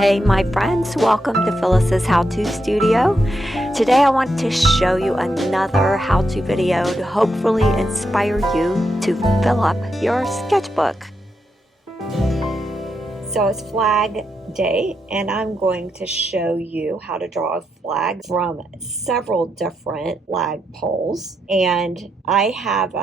Hey my friends, welcome to Phyllis's How-To Studio. Today I want to show you another how-to video to hopefully inspire you to fill up your sketchbook. So it's Flag Day and I'm going to show you how to draw a flag from several different flag poles. And I have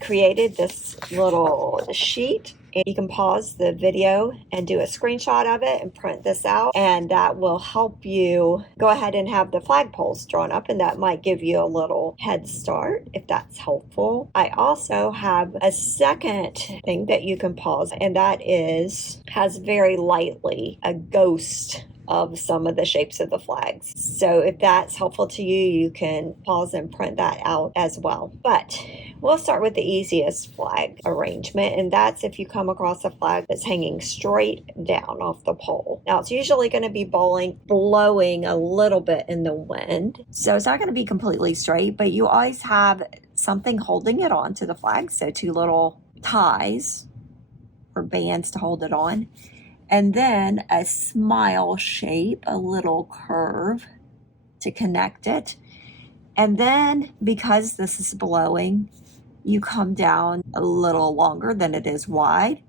created this little sheet. And you can pause the video and do a screenshot of it and print this out, and that will help you go ahead and have the flagpoles drawn up, and that might give you a little head start if that's helpful. I also have a second thing that you can pause, and that has very lightly a ghost of some of the shapes of the flags. So if that's helpful to you, you can pause and print that out as well. But we'll start with the easiest flag arrangement, and that's if you come across a flag that's hanging straight down off the pole. Now it's usually going to be blowing a little bit in the wind, so it's not going to be completely straight, but you always have something holding it on to the flag. So two little ties or bands to hold it on. And then a smile shape, a little curve to connect it. And then because this is blowing, you come down a little longer than it is wide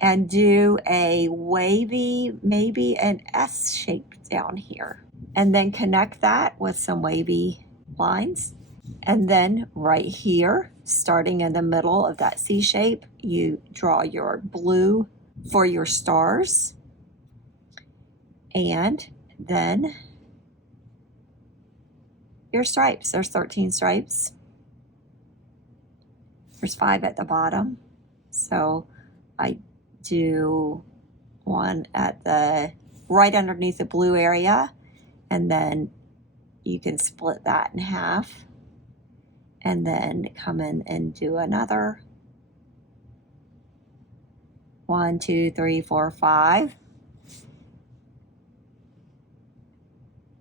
and do a wavy, maybe an S shape down here. And then connect that with some wavy lines. And then right here, starting in the middle of that C shape, you draw your blue for your stars, and then your stripes. There's 13 stripes. There's 5 at the bottom. So I do one at the right underneath the blue area, and then you can split that in half and then come in and do another 1, 2, 3, 4, 5.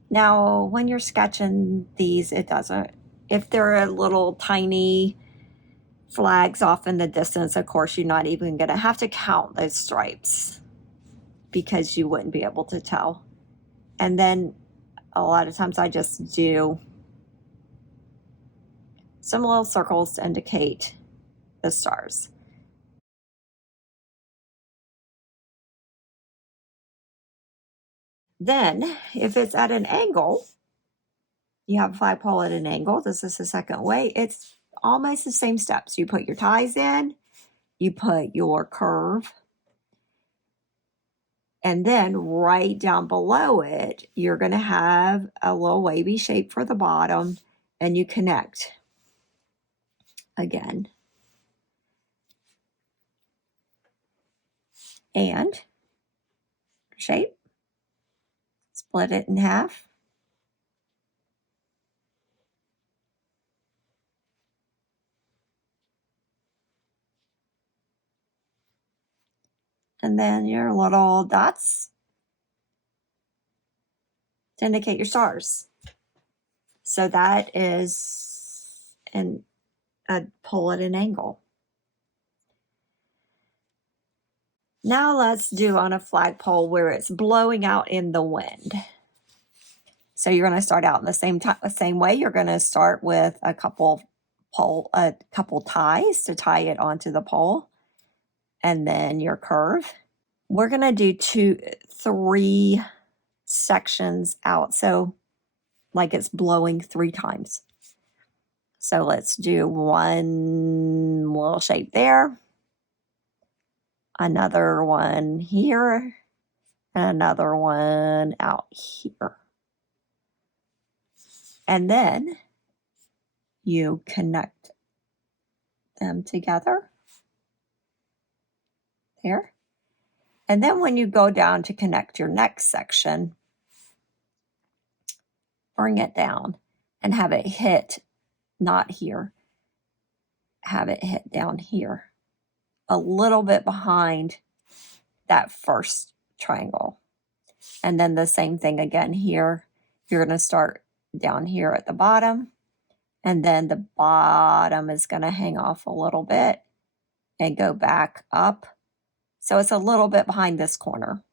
Now, when you're sketching these, it doesn't, if they're little tiny flags off in the distance, of course, you're not even going to have to count those stripes because you wouldn't be able to tell. And then a lot of times I just do some little circles to indicate the stars. Then, if it's at an angle, you have a flagpole at an angle. This is the second way. It's almost the same steps. You put your ties in, you put your curve, and then right down below it, you're going to have a little wavy shape for the bottom, and you connect again. And shape, split it in half. And then your little dots to indicate your stars. So that is a pole at an angle. Now let's do on a flagpole where it's blowing out in the wind. So you're going to start out in the same way. You're going to start with a couple ties to tie it onto the pole, and then your curve. We're going to do 3 sections out, so like it's blowing 3 times. So let's do one little shape there, another one here, and another one out here. And then you connect them together there. And then when you go down to connect your next section, bring it down and have it hit, not here, have it hit down here, a little bit behind that first triangle. And then the same thing again here. You're going to start down here at the bottom, and then the bottom is going to hang off a little bit and go back up. So it's a little bit behind this corner.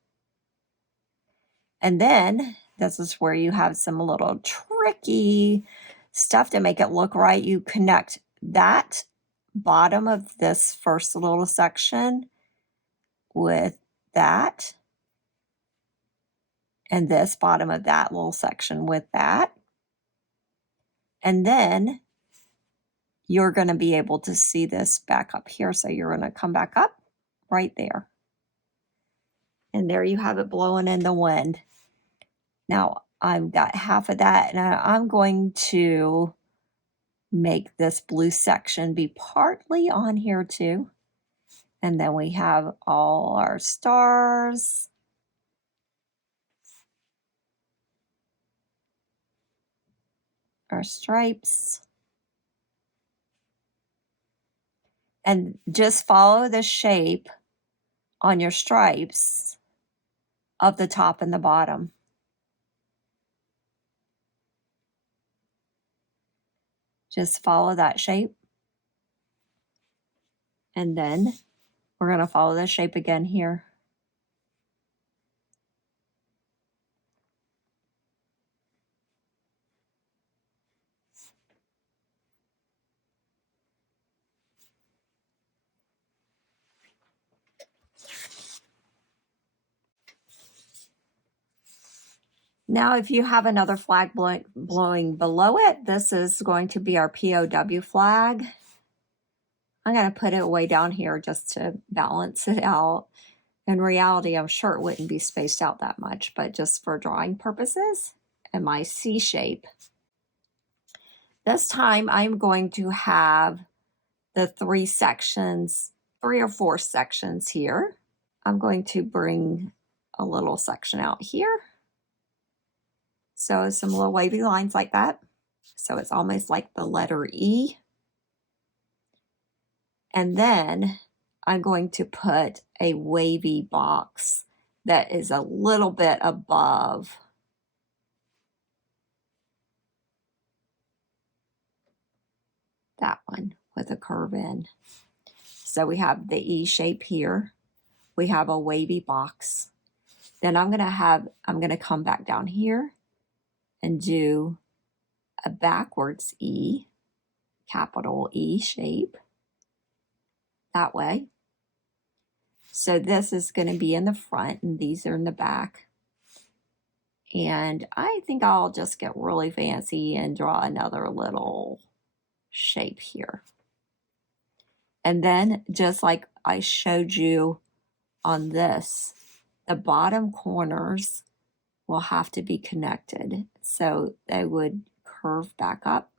And then this is where you have some little tricky stuff to make it look right. You connect that bottom of this first little section with that, and this bottom of that little section with that. And then you're going to be able to see this back up here. So you're going to come back up right there. And there you have it blowing in the wind. Now I've got half of that, and I'm going to make this blue section be partly on here too. And then we have all our stars. Our stripes. And just follow the shape on your stripes of the top and the bottom. Just follow that shape. And then we're going to follow the shape again here. Now, if you have another flag blowing below it, this is going to be our POW flag. I'm going to put it way down here just to balance it out. In reality, I'm sure it wouldn't be spaced out that much, but just for drawing purposes, and my C shape. This time I'm going to have the 3 or 4 sections here. I'm going to bring a little section out here. So some little wavy lines like that. So it's almost like the letter E. And then I'm going to put a wavy box that is a little bit above that one with a curve in. So we have the E shape here. We have a wavy box. Then I'm going to come back down here and do a backwards E, capital E shape, that way. So this is going to be in the front and these are in the back. And I think I'll just get really fancy and draw another little shape here. And then just like I showed you on this, the bottom corners will have to be connected. So they would curve back up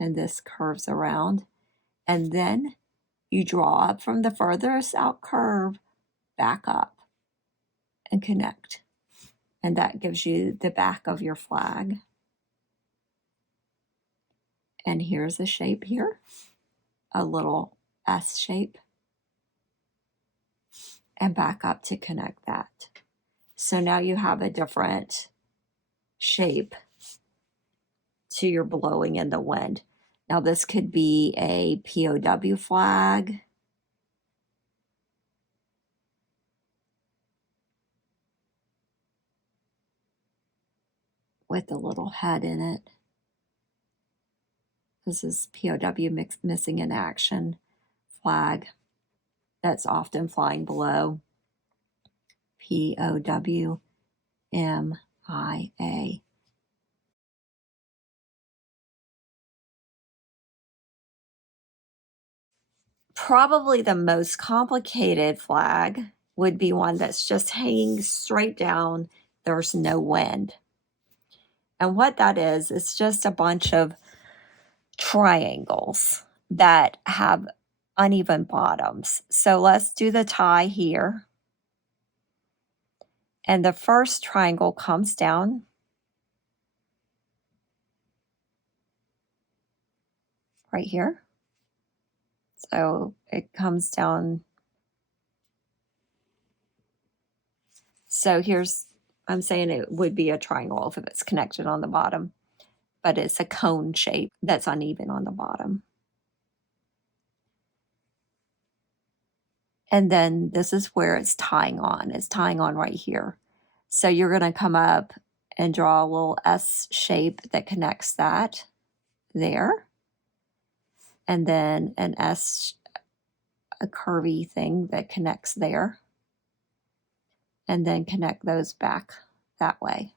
and this curves around. And then you draw up from the furthest out curve back up and connect. And that gives you the back of your flag. And here's a shape here, a little S shape. And back up to connect that. So now you have a different shape to your blowing in the wind. Now this could be a POW flag. With a little head in it. This is POW missing in action flag that's often flying below. POW MIA. Probably the most complicated flag would be one that's just hanging straight down. There's no wind. And what that is, it's just a bunch of triangles that have uneven bottoms. So let's do the tie here. And the first triangle comes down. Right here. So it comes down. So I'm saying it would be a triangle if it's connected on the bottom, but it's a cone shape that's uneven on the bottom. And then this is where it's tying on. It's tying on right here. So you're going to come up and draw a little S shape that connects that there. And then an S, a curvy thing that connects there. And then connect those back that way.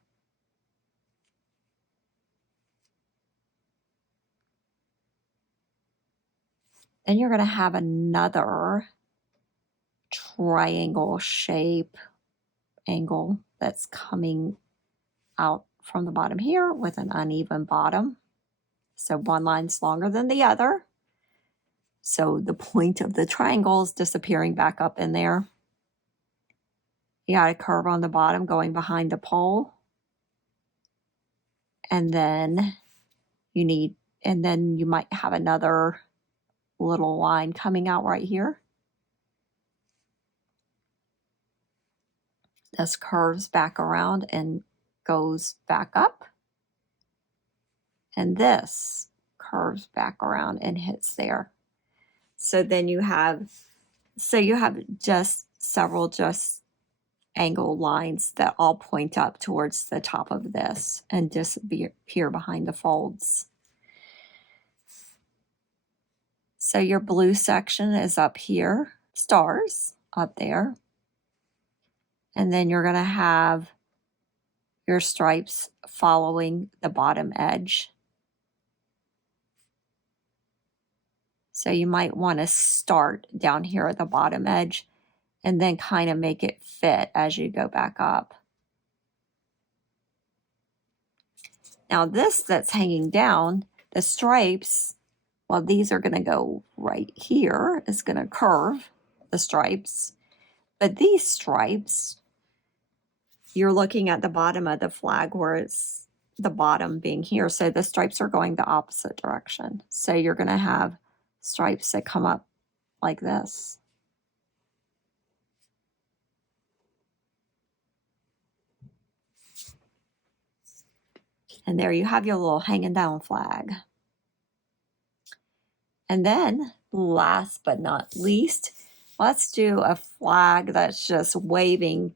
Then you're going to have another triangle shape angle that's coming out from the bottom here with an uneven bottom. So one line's longer than the other. So the point of the triangle is disappearing back up in there. You got a curve on the bottom going behind the pole. And then you might have another little line coming out right here. This curves back around and goes back up. And this curves back around and hits there. So then you have just several angled lines that all point up towards the top of this and disappear behind the folds. So your blue section is up here, stars up there. And then you're going to have your stripes following the bottom edge. So you might want to start down here at the bottom edge and then kind of make it fit as you go back up. Now this that's hanging down, the stripes, well, these are going to go right here. It's going to curve the stripes. But these stripes, you're looking at the bottom of the flag where it's the bottom being here. So the stripes are going the opposite direction. So you're going to have stripes that come up like this. And there you have your little hanging down flag. And then last but not least, let's do a flag that's just waving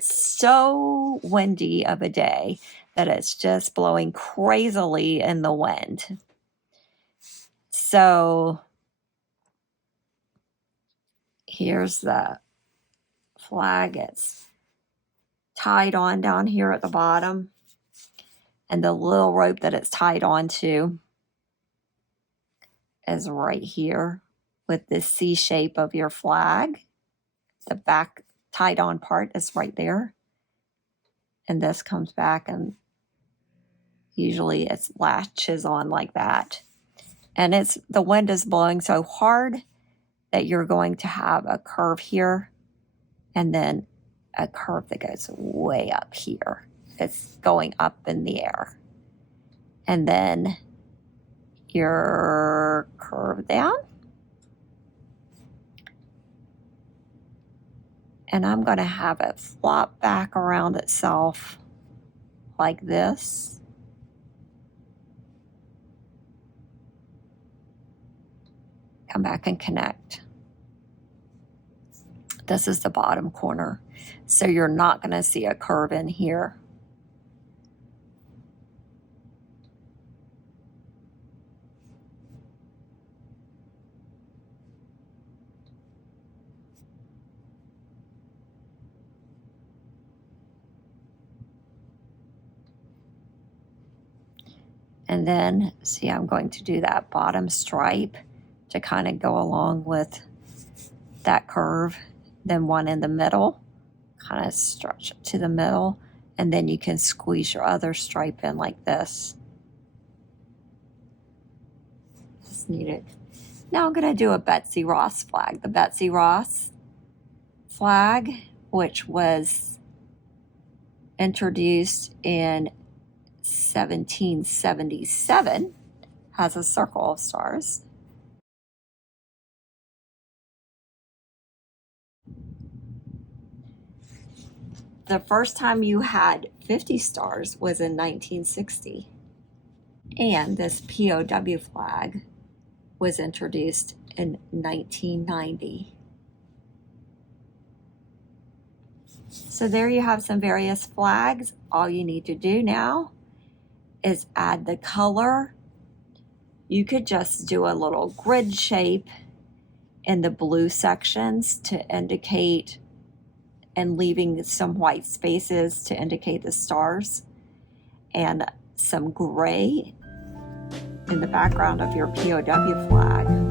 so windy of a day that it's just blowing crazily in the wind. So here's the flag. It's tied on down here at the bottom. And the little rope that it's tied onto is right here with the C shape of your flag. The back tied on part is right there. And this comes back and usually it latches on like that. And the wind is blowing so hard that you're going to have a curve here and then a curve that goes way up here. It's going up in the air. And then your curve down. And I'm going to have it flop back around itself like this. Come back and connect. This is the bottom corner. So you're not going to see a curve in here. And then, see, I'm going to do that bottom stripe to kind of go along with that curve. Then one in the middle, kind of stretch it to the middle. And then you can squeeze your other stripe in like this. Just need it. Now I'm going to do a Betsy Ross flag. The Betsy Ross flag, which was introduced in 1777, has a circle of stars. The first time you had 50 stars was in 1960. And this POW flag was introduced in 1990. So there you have some various flags. All you need to do now is add the color. You could just do a little grid shape in the blue sections to indicate, and leaving some white spaces to indicate the stars, and some gray in the background of your POW flag.